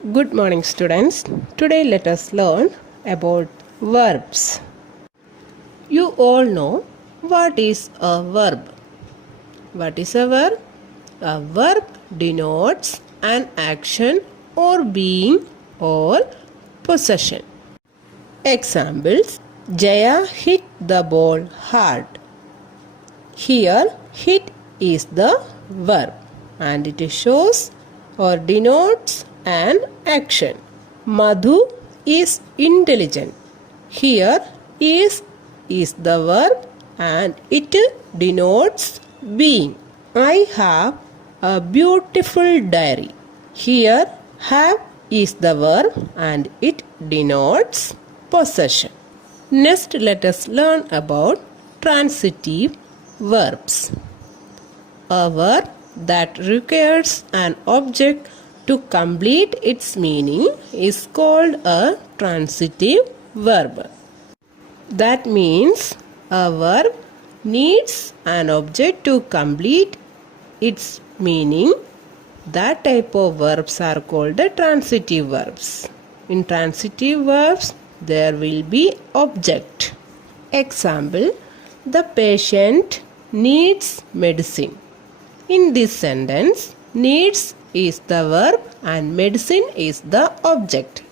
Good morning, students. Today let us learn about verbs. You all know what is a verb. What is a verb? A verb denotes an action or being or possession. Examples: Jaya hit the ball hard. Here, hit is the verb and it shows or denotes an action. Madhu is intelligent. Here, is the verb and it denotes being. I have a beautiful diary. Here, have is the verb and it denotes possession. Next, let us learn about transitive verbs. A verb that requires an object to complete its meaning is called a transitive verb. That means a verb needs an object to complete its meaning. That type of verbs are called the transitive verbs. In transitive verbs, there will be object. Example: the patient needs medicine. In this sentence, needs is the verb and medicine is the object.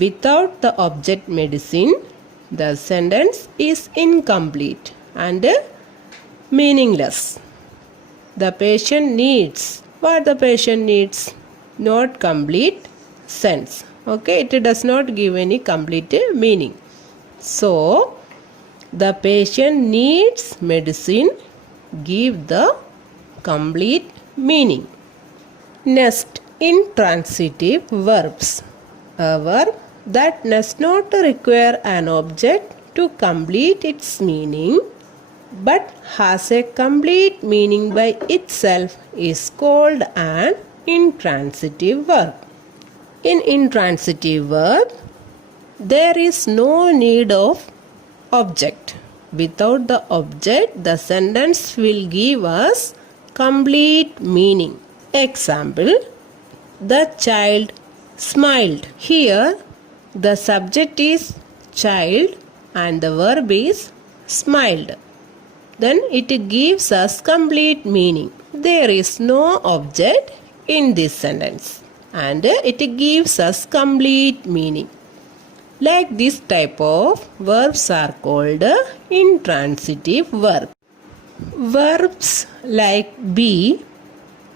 Without the object medicine, the sentence is incomplete and meaningless. The patient needs. What the patient needs? Not complete sense. Okay, it does not give any complete meaning. So, the patient needs medicine give the complete meaning. Next, intransitive verbs. A verb that does not require an object to complete its meaning but has a complete meaning by itself is called an intransitive verb. In intransitive verb, there is no need of object. Without the object, the sentence will give us complete meaning. Example: the child smiled. Here, the subject is child and the verb is smiled. Then it gives us complete meaning. There is no object in this sentence and it gives us complete meaning. Like this type of verbs are called intransitive verb. Verbs like be,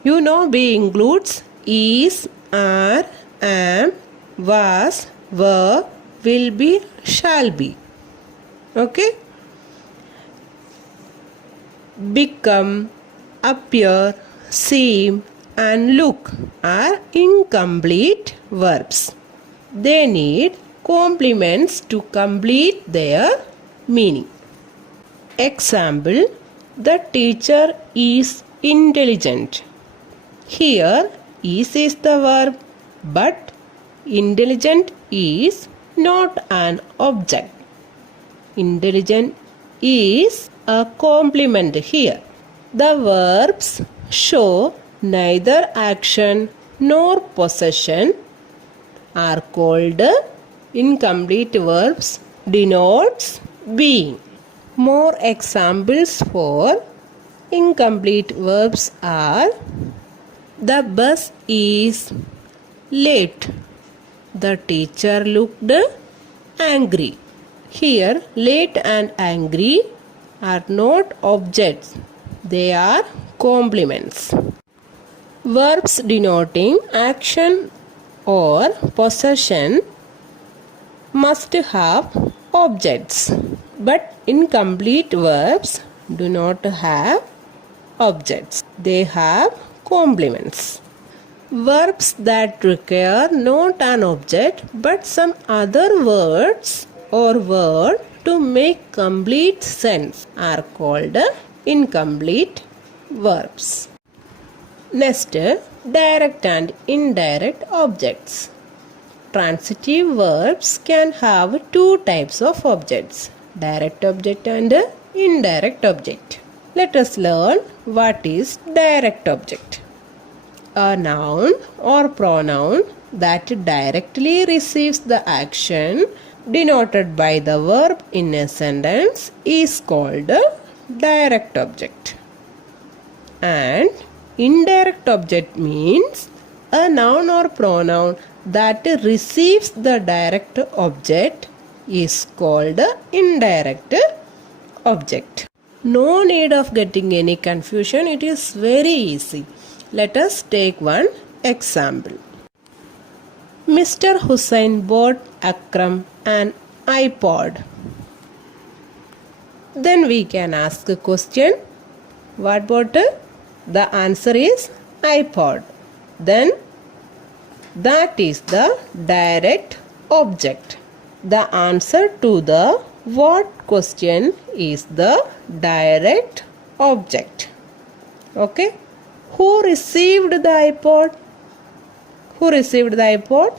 you know be includes is, are, am, was, were, will be, shall be. Okay? Become, appear, seem and look are incomplete verbs. They need complements to complete their meaning. Example: the teacher is intelligent. Here, is the verb, but intelligent is not an object. Intelligent is a complement here. The verbs show neither action nor possession are called incomplete verbs, denotes being. More examples for incomplete verbs are: the bus is late. The teacher looked angry. Here, late and angry are not objects. They are complements. Verbs denoting action or possession must have objects, but incomplete verbs do not have objects. They have complements. Verbs that require not an object but some other words or word to make complete sense are called incomplete verbs. Next, direct and indirect objects. Transitive verbs can have two types of objects: direct object and indirect object. Let us learn what is direct object. A noun or pronoun that directly receives the action denoted by the verb in a sentence is called a direct object. And indirect object means a noun or pronoun that receives the direct object is called a indirect object. No need of getting any confusion, it is very easy. Let us take one example. Mr. Hussain bought Akram an iPod. Then we can ask a question. What bottle? The answer is iPod. Then that is the direct object. The answer to the what question is the direct object. Okay? Who received the iPod? Who received the iPod?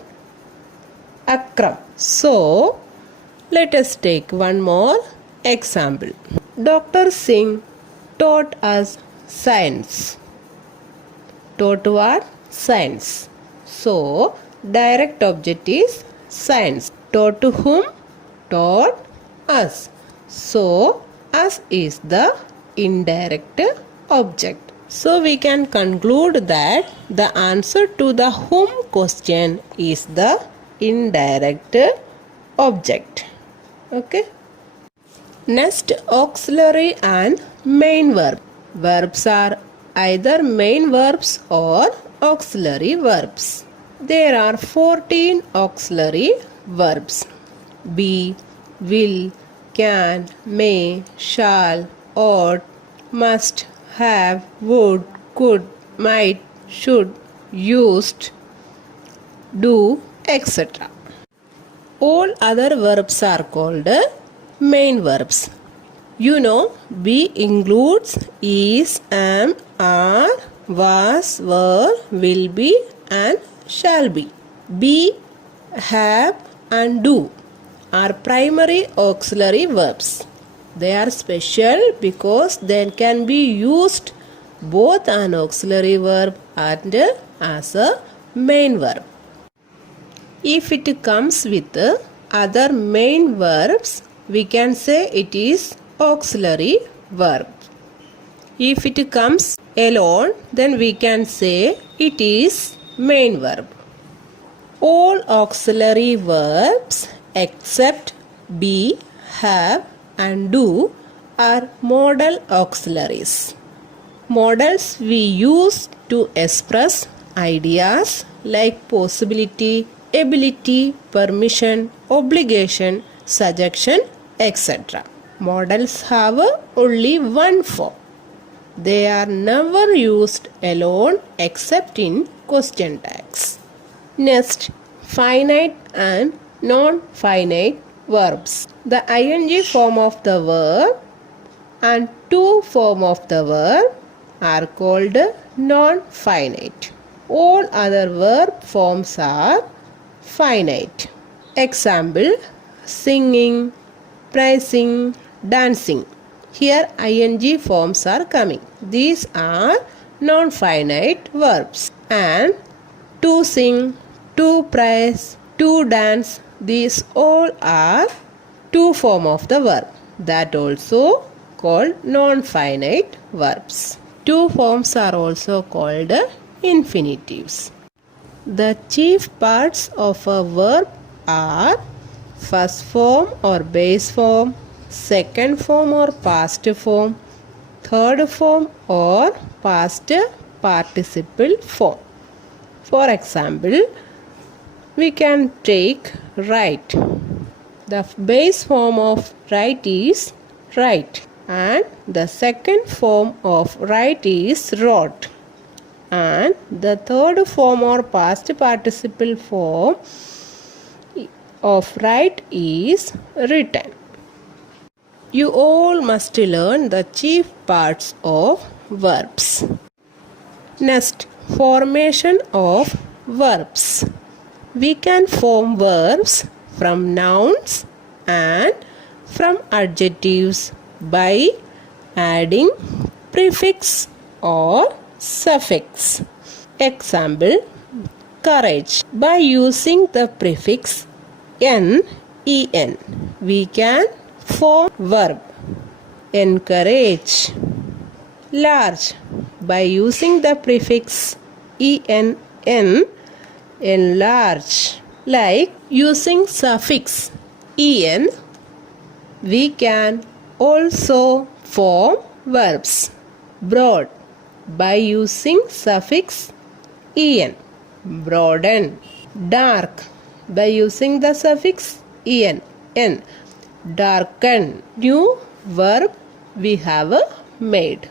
Akram. So, let us take one more example. Dr. Singh taught us science. Taught what? Science. So, direct object is science. Taught to whom? Taught us. So, us is the indirect object. So, we can conclude that the answer to the whom question is the indirect object. Okay. Next, auxiliary and main verb. Verbs are either main verbs or auxiliary verbs. There are 14 auxiliary verbs. Be, will, can, may, shall, ought, must, have, would, could, might, should, used, do, etc. All other verbs are called main verbs. You know, be includes is, am, are, was, were, will be and shall be. Be, have and do are primary auxiliary verbs. They are special because they can be used both an auxiliary verb and as a main verb. If it comes with other main verbs, we can say it is auxiliary verb. If it comes alone, then we can say it is main verb. All auxiliary verbs except be, have and do are modal auxiliaries. Modals we use to express ideas like possibility, ability, permission, obligation, suggestion, etc. Modals have only one form. They are never used alone except in question tags. Next, finite and non-finite verbs. The ing form of the verb and to form of the verb are called non-finite. All other verb forms are finite. Example, singing, praising, dancing. Here ing forms are coming. These are non-finite verbs. And to sing, to praise, to dance, these all are to form of the verb. That also called non-finite verbs. Two forms are also called infinitives. The chief parts of a verb are first form or base form, second form or past form, third form or past participle form. For example, we can take write. The base form of write is write, and the second form of write is wrote, and the third form or past participle form of write is written. You all must learn the chief parts of verbs. Next, formation of verbs. We can form verbs from nouns and from adjectives by adding prefix or suffix. Example, courage. By using the prefix en, we can form verb encourage. Large. By using the prefix en, enlarge. Like using suffix en, we can also form verbs. Broad. By using suffix en, broaden. Dark. By using the suffix en, darken. New verb we have made.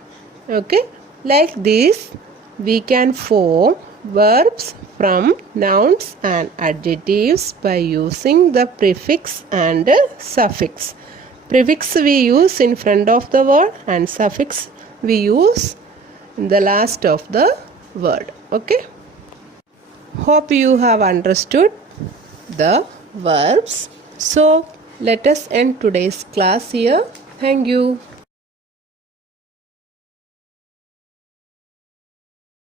Okay, like this we can form verbs from nouns and adjectives by using the prefix and suffix. Prefix we use in front of the word and suffix we use in the last of the word. Okay, hope you have understood the verbs. So let us end today's class here. Thank you.